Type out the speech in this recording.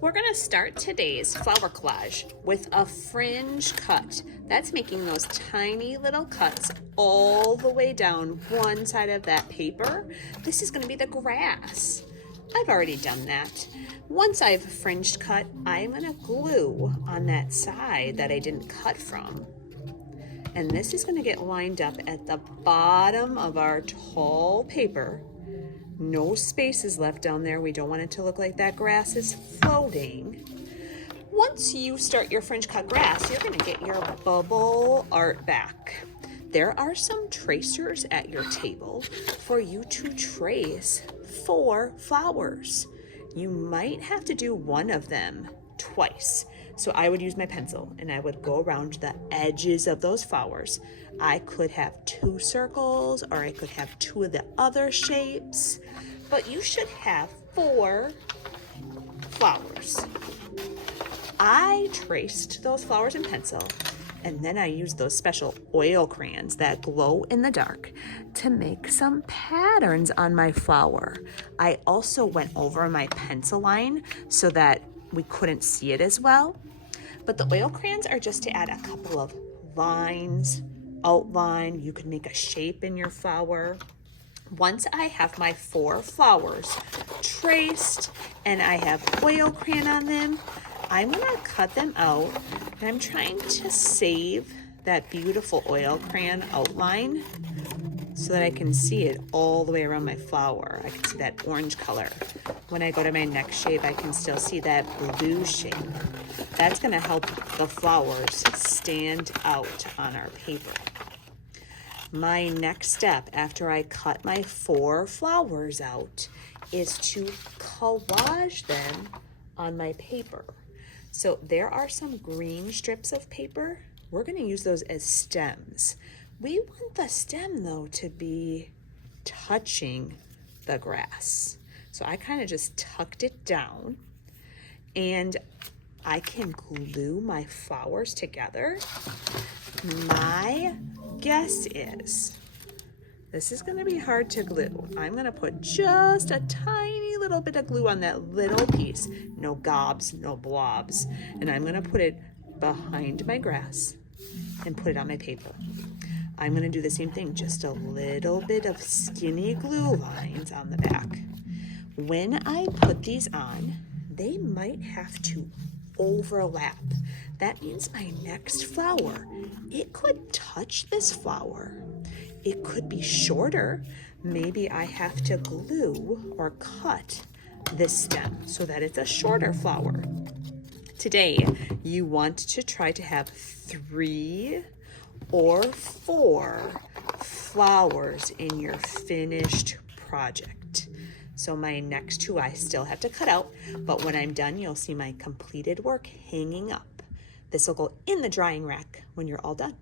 We're gonna start today's flower collage with a fringe cut. That's making those tiny little cuts all the way down one side of that paper. This is gonna be the grass. I've already done that. Once I've fringed cut, I'm gonna glue on that side that I didn't cut from. And this is gonna get lined up at the bottom of our tall paper. No spaces left down there. We don't want it to look like that grass is floating. Once you start your fringe cut grass, you're gonna get your bubble art back. There are some tracers at your table for you to trace 4 flowers. You might have to do one of them twice. So I would use my pencil and I would go around the edges of those flowers. I could have 2 circles or I could have 2 of the other shapes, but you should have 4 flowers. I traced those flowers in pencil and then I used those special oil crayons that glow in the dark to make some patterns on my flower. I also went over my pencil line so that we couldn't see it as well. But the oil crayons are just to add a couple of lines, outline. You can make a shape in your flower. Once I have my 4 flowers traced and I have oil crayon on them, I'm gonna cut them out and I'm trying to save that beautiful oil crayon outline so that I can see it all the way around my flower. I can see that orange color. When I go to my next shade, I can still see that blue shade. That's gonna help the flowers stand out on our paper. My next step after I cut my 4 flowers out is to collage them on my paper. So there are some green strips of paper. We're gonna use those as stems. We want the stem though to be touching the grass. So I kind of just tucked it down and I can glue my flowers together. My guess is this is gonna be hard to glue. I'm gonna put just a tiny little bit of glue on that little piece. No gobs, no blobs. And I'm gonna put it behind my grass and put it on my paper. I'm gonna do the same thing, just a little bit of skinny glue lines on the back. When I put these on, they might have to overlap. That means my next flower, it could touch this flower. It could be shorter. Maybe I have to glue or cut this stem so that it's a shorter flower. Today, you want to try to have 3 or 4 flowers in your finished project. So my next 2 I still have to cut out, but when I'm done, you'll see my completed work hanging up. This will go in the drying rack when you're all done.